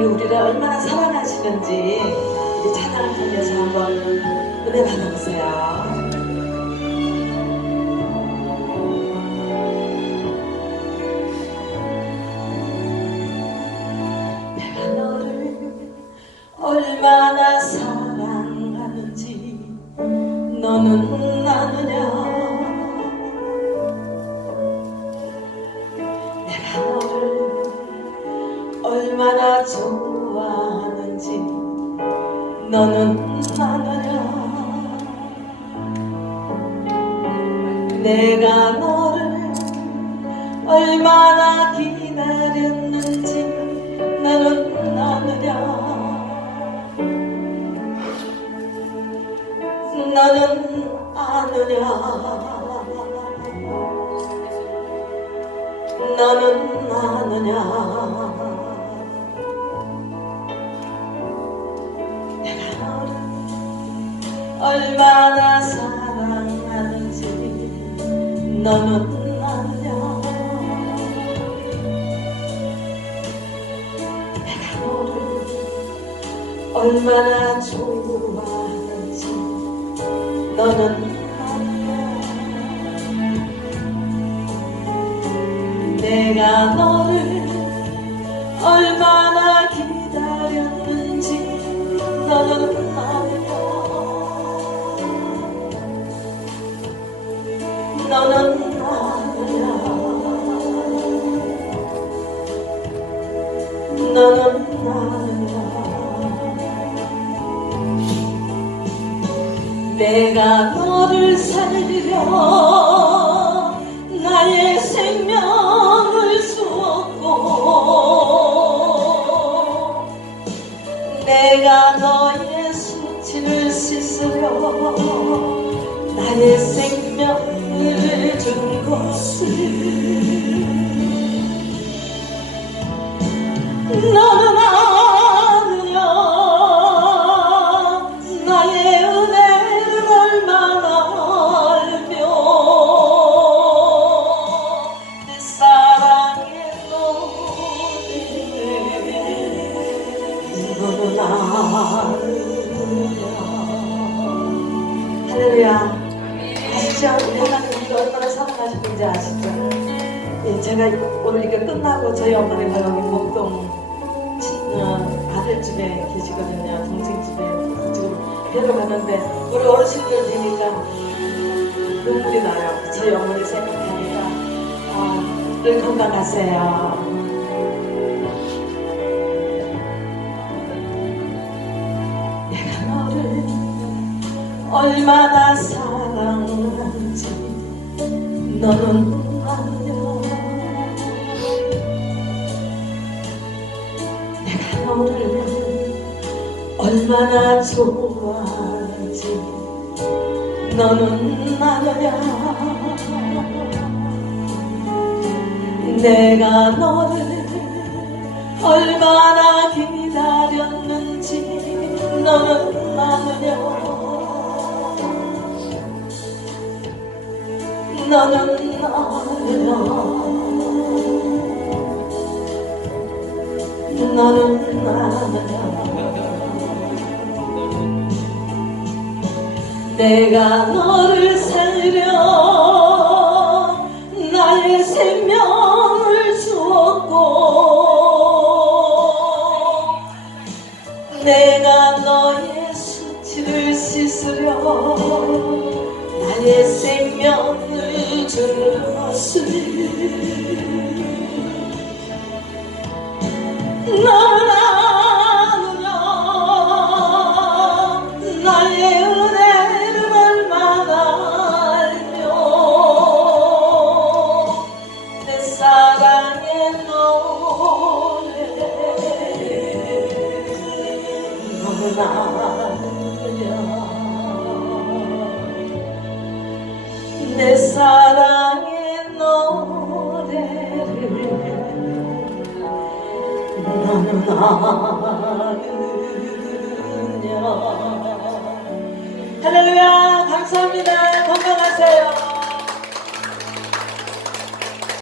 하나님이 우리를 얼마나 사랑하시는지 우리 찬양을 통해서 한번 은혜 받아보세요. 내가 너를 얼마나 사랑하는지 너는 아느냐 좋아하는지 너는 아느냐 내가 너를 얼마나 기다렸는지 너는 아느냐. 너는 아느냐. 너는 아느냐 얼마나 사랑하는지 너는 아느냐 내가 너를 얼마나 좋아하는지 너는 아느냐 내가 너를 얼마나 기다렸는지 너는 너는 아느냐 너는 아느냐 내가 너를 살리려 나의 생명을 주었고 내가 너의 수치를 씻으려 나의 생명을 준 것을 너는 아느냐? 나의 은혜를 얼마나 알며? 내 사랑의 노래 너는 아느냐? 할렐루야. 아시죠? 사랑하시는지 아시죠? 예, 제가 오늘 이게 끝나고 저희 어머니가 여기 목동 친- 어, 아들 집에 계시거든요. 동생 집에 지금 데려가는데 우리 어르신들 되니까 눈물이 나요. 저희 어머니 생각하니까 아, 늘 건강하세요. 내가 너를 얼마나 사랑하는지 너는 아냐 내가 너를 얼마나 좋아하는지? 너는 아냐 내가 너를 얼마나 기다렸 내가 너를 살려 나의 생명을 주었고 내가 너의 수치를 씻으려 나의 생명 노래 너는 내 사랑의 노래를 너는 아느냐. 할렐루야 감사합니다. 건강하세요